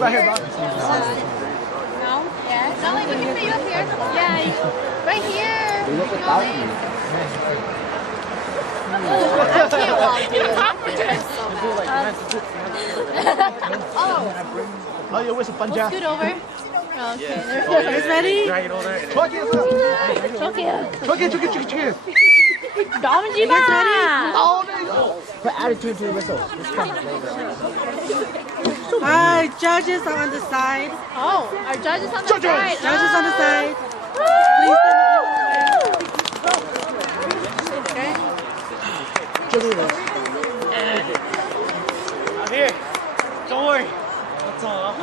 Right here, dog. No? Yes. No, we can put you up here. Yeah, right here. We look without you. I can't walk. Oh, you wish a punch out. Scoot over. Okay. Guys ready? Truck it, truck it. Domjiba. Oh, there you go. Put attitude to the whistle. Hi, judges are on the side. Oh, our judges on the side. Judges on the side. Please stand up. I'm here. Don't worry. That's all.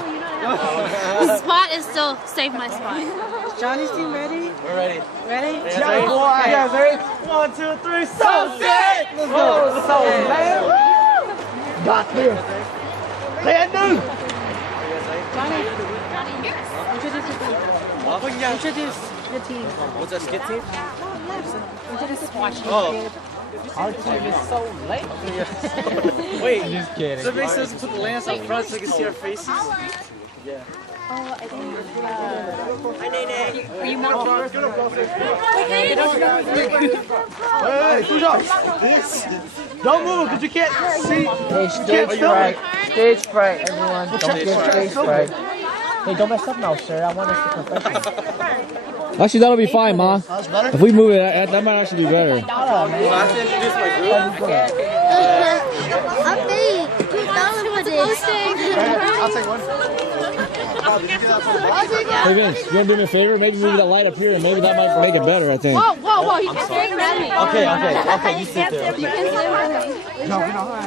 The spot is still save my spot. Johnny's team ready? We're ready. Ready? Yeah, boy. You guys ready? 1, 2, 3, so sick! Let's go. So, man. Got this. Can do. Johnny, Here. introduce the team. What's that, Skit team? Introduce the team. Oh. Our team is so late. Wait. Just kidding. So it makes sense to put the lance up front so you can see our faces? Yeah. Oh, I think. Hi, Nene. Are you more close? Hey, push up. Don't move because you can't see. Hey, stage fright. Stage fright, everyone. Don't get stage fright. Hey, don't mess up now, sir. I want us to professional. Actually, that'll be fine, Ma. If we move it, that might actually be better. I have to introduce my group. I'll take one. Hey, Vince, you want to do me a favor? Maybe move that light up here, and maybe that might make it better, I think. Whoa, you can stay ready. Okay, you sit there. You can stay ready.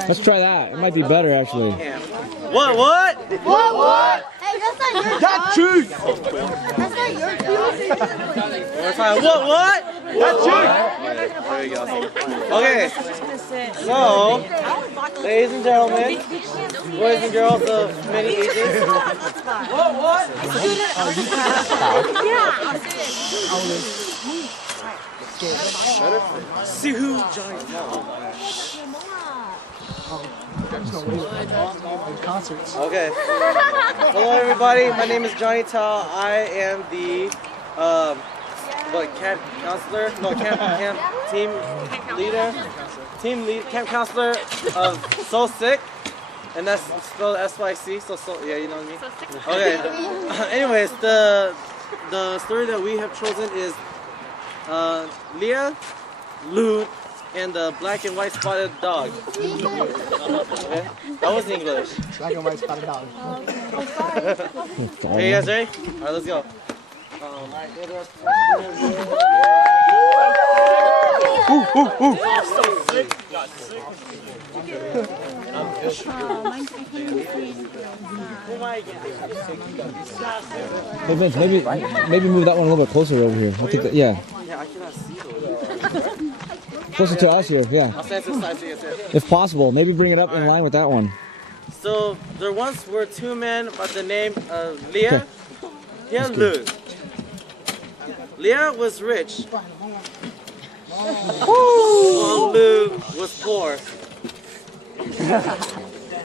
Let's try that. It might be better, actually. What? What? Hey, that's not your That's true. That's not your job. One time. What? That's true. There we go. Okay. So, ladies and gentlemen, boys and girls of many ages. What? See who Johnny Concerts. Okay. Hello, everybody. My name is Johnny Tao. I am the camp counselor? No, camp team leader. Camp counselor of So Sick, and that's spelled SYC. So yeah, you know what I mean. Okay. Anyways, the story that we have chosen is Leah, Lou, and the black and white spotted dog. Okay? That was English. Black and white spotted dog. Hey, you guys ready? All right, let's go. Hey, Vince, maybe move that one a little bit closer over here. I think that, yeah. Yeah, I cannot see those. Closer to us here, yeah. I'll stand to the side so you can see it. If possible, maybe bring it up in line with that one. So there once were two men by the name of Leah and Lou. Leah was rich, while Lou was poor.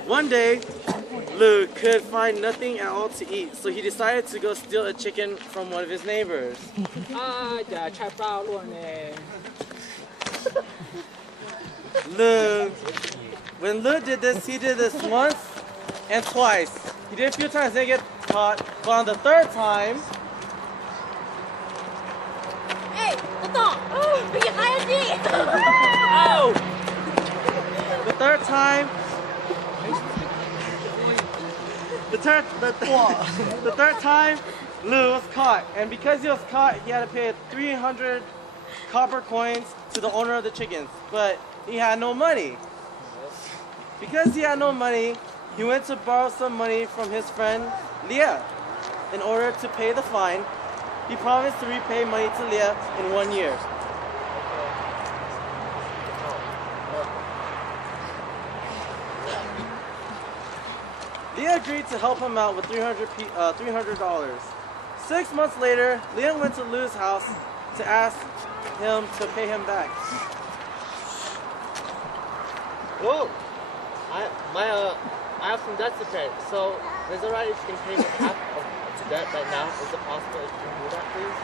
One day, Lou could find nothing at all to eat, so he decided to go steal a chicken from one of his neighbors. When Lou did this, he did this once and twice. He did it a few times, didn't get caught, but on the third time, the third time, Lou was caught, and because he was caught, he had to pay 300 copper coins to the owner of the chickens, but he had no money. Because he had no money, he went to borrow some money from his friend Leah. In order to pay the fine, he promised to repay money to Leah in 1 year. Leah agreed to help him out with $300. 6 months later, Leah went to Lou's house to ask him to pay him back. Whoa! I have some debts to pay. So Is it right if you can pay me half of that right now? Is it possible if you can do that, please?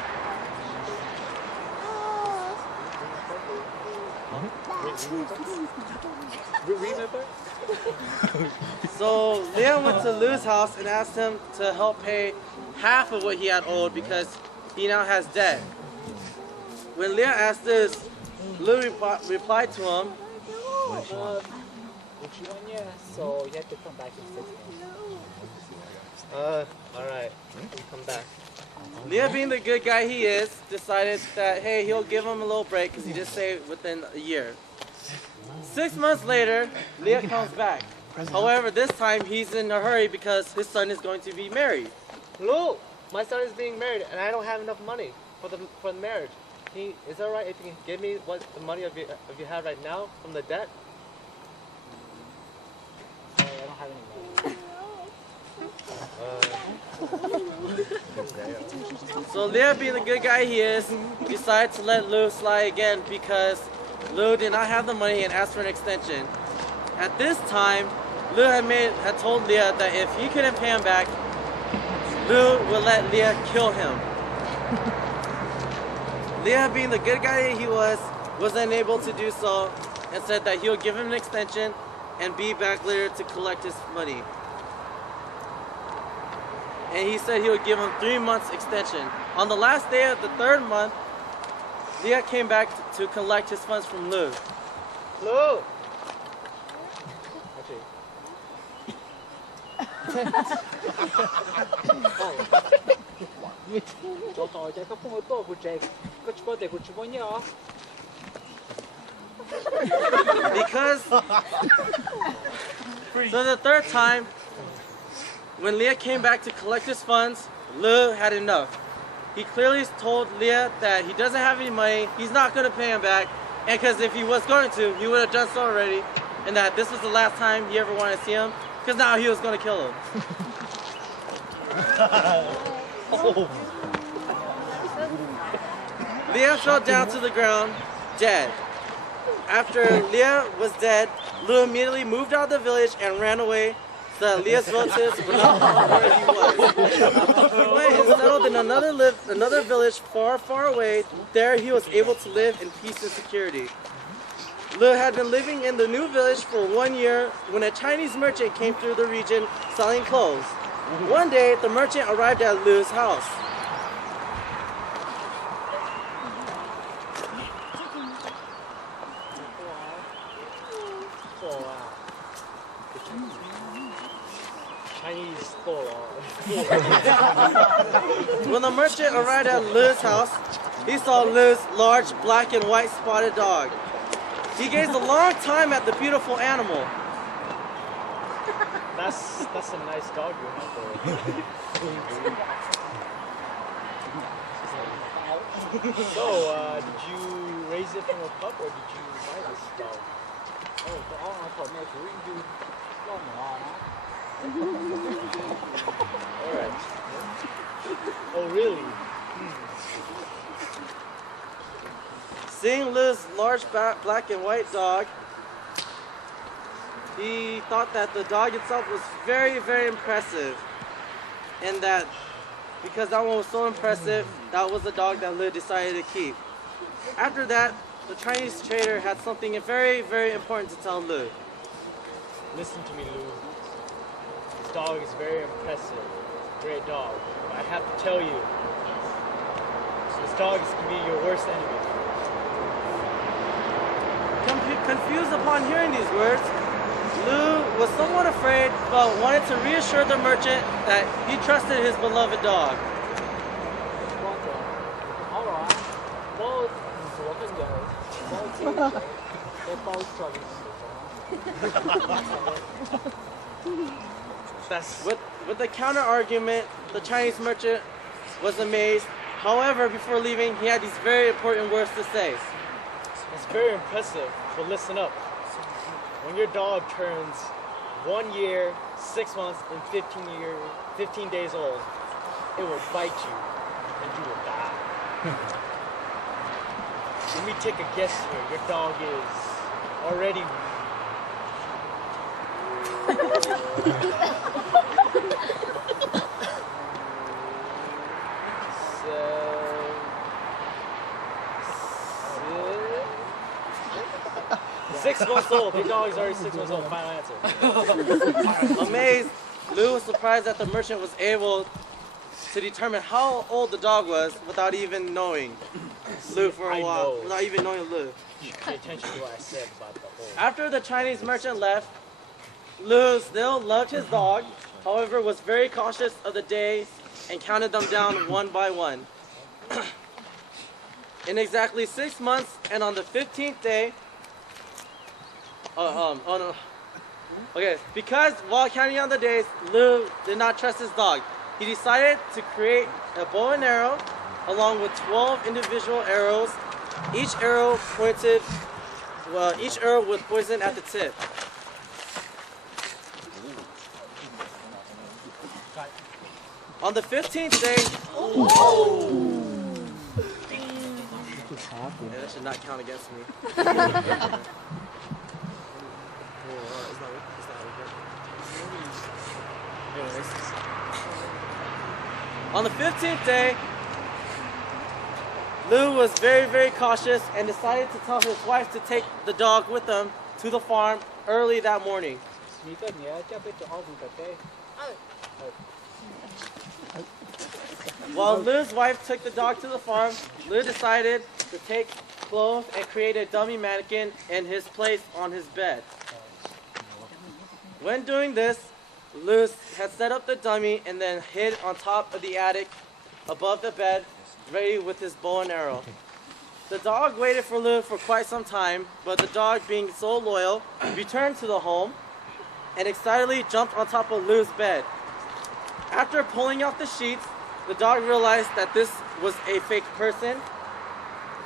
So Leah went to Lou's house and asked him to help pay half of what he had owed because he now has debt. When Leah asked this, Lou replied to him, so you have to come back in 6 months. Alright, you come back. Leah, being the good guy he is, decided that, hey, he'll give him a little break because he just saved within a year. 6 months later, Leah comes back. However, this time he's in a hurry because his son is going to be married. Lou, my son is being married and I don't have enough money for the marriage. Is that right if you can give me what the money of you have right now from the debt? Sorry, I don't have any money. So Leah, being the good guy he is, decided to let Lou slide again because Lou did not have the money and asked for an extension. At this time, Lou had told Leah that if he couldn't pay him back, Lou would let Leah kill him. Leah, being the good guy he was unable to do so and said that he'll give him an extension and be back later to collect his money. And he said he would give him 3 months extension. On the last day of the 3rd month, Leah came back to collect his funds from Lou. Lou! Because so the 3rd time, when Leah came back to collect his funds, Lou had enough. He clearly told Leah that he doesn't have any money, he's not going to pay him back, and because if he was going to, he would have done so already, and that this was the last time he ever wanted to see him, because now he was going to kill him. Leah fell down to the ground, dead. After Leah was dead, Lou immediately moved out of the village and ran away so that Leah's relatives would not know where he was. He went and settled in another village far, far away. There he was able to live in peace and security. Lou had been living in the new village for 1 year when a Chinese merchant came through the region selling clothes. One day, the merchant arrived at Lou's house. When the merchant arrived at Lou's house, he saw Lou's large black and white spotted dog. He gazed a long time at the beautiful animal. That's a nice dog you have there. So, did you raise it from a pup or did you buy this dog? Alright. Oh, really? Seeing Lou's large black and white dog, he thought that the dog itself was very, very impressive. And that because that one was so impressive, that was the dog that Lou decided to keep. After that, the Chinese trader had something very, very important to tell Lou. Listen to me, Lou. This dog is very impressive. Great dog. But I have to tell you, this dog is going to be your worst enemy. Confused upon hearing these words, Lou was somewhat afraid, but wanted to reassure the merchant that he trusted his beloved dog. With the counter argument, the Chinese merchant was amazed. However, before leaving, he had these very important words to say. It's very impressive, but listen up. When your dog turns 1 year, 6 months, and 15 days old, it will bite you, and you will die. Let me take a guess here. Your dog is already... 6 months old. Your dog is already 6 months old. Final answer. Amazed, Lou was surprised that the merchant was able to determine how old the dog was without even knowing Lou for a I while. know. Without even knowing Lou. Pay attention to what I said about the whole. After the Chinese merchant left, Lou still loved his dog, however was very cautious of the days and counted them down one by one. In exactly 6 months and on the 15th day, okay, because while counting down the days, Lou did not trust his dog. He decided to create a bow and arrow along with 12 individual arrows, each arrow with poison at the tip. On the 15th day, yeah, that should not count against me. On the 15th day, Lou was very, very cautious and decided to tell his wife to take the dog with them to the farm early that morning. While Lou's wife took the dog to the farm, Lou decided to take clothes and create a dummy mannequin in his place on his bed. When doing this, Lou had set up the dummy and then hid on top of the attic above the bed, ready with his bow and arrow. The dog waited for Lou for quite some time, but the dog, being so loyal, returned to the home and excitedly jumped on top of Lou's bed. After pulling off the sheets, the dog realized that this was a fake person.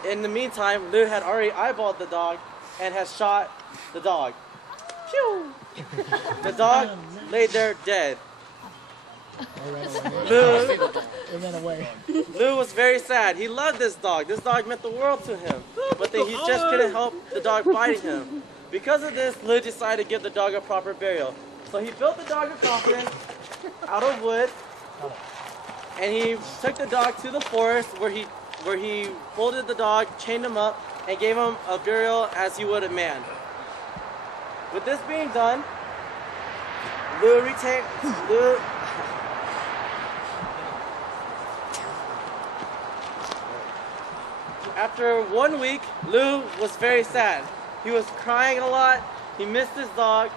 In the meantime, Lou had already eyeballed the dog and had shot the dog. Phew! The dog lay there dead. It ran away. Lou was very sad. He loved this dog. This dog meant the world to him. But then he just couldn't help the dog biting him. Because of this, Lou decided to give the dog a proper burial. So he built the dog a coffin out of wood, and he took the dog to the forest where he folded the dog, chained him up, and gave him a burial as he would a man. With this being done, After 1 week, Lou was very sad. He was crying a lot. He missed his dog.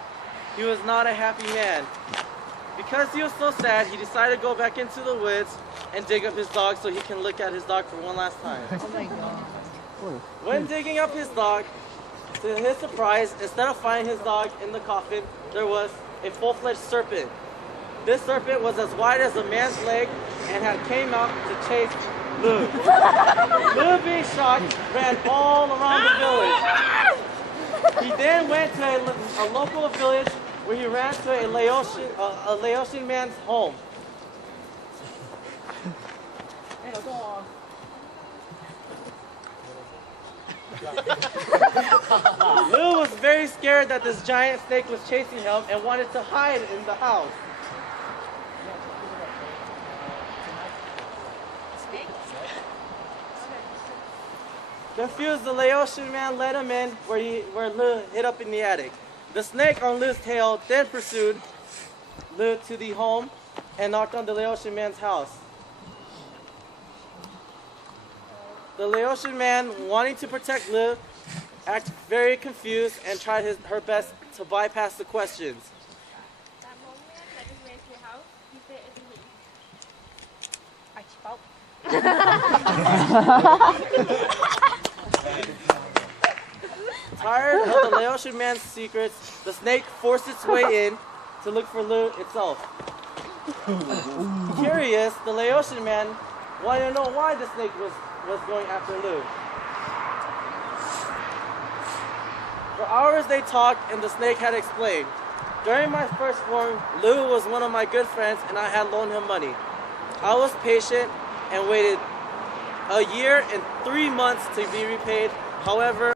He was not a happy man. Because he was so sad, he decided to go back into the woods and dig up his dog so he can look at his dog for one last time. Oh my God. When digging up his dog, to his surprise, instead of finding his dog in the coffin, there was a full-fledged serpent. This serpent was as wide as a man's leg and had came out to chase Lou. Lou, being shocked, ran all around the village. He then went to a local village where he ran to a Laotian man's home. Lou was very scared that this giant snake was chasing him and wanted to hide in the house. Confused, the Laotian man led him in where Lou hid up in the attic. The snake on Lou's tail then pursued Lou to the home and knocked on the Laotian man's house. The Laotian man, wanting to protect Lou, acted very confused and tried her best to bypass the questions. That moment that he went to your house, he said it's me. I spoke. Tired of the Laotian man's secrets, the snake forced its way in to look for Lou itself. Curious, the Laotian man wanted to know why the snake was going after Lou. For hours they talked and the snake had explained. During my first form, Lou was one of my good friends and I had loaned him money. I was patient and waited a year and 3 months to be repaid. However,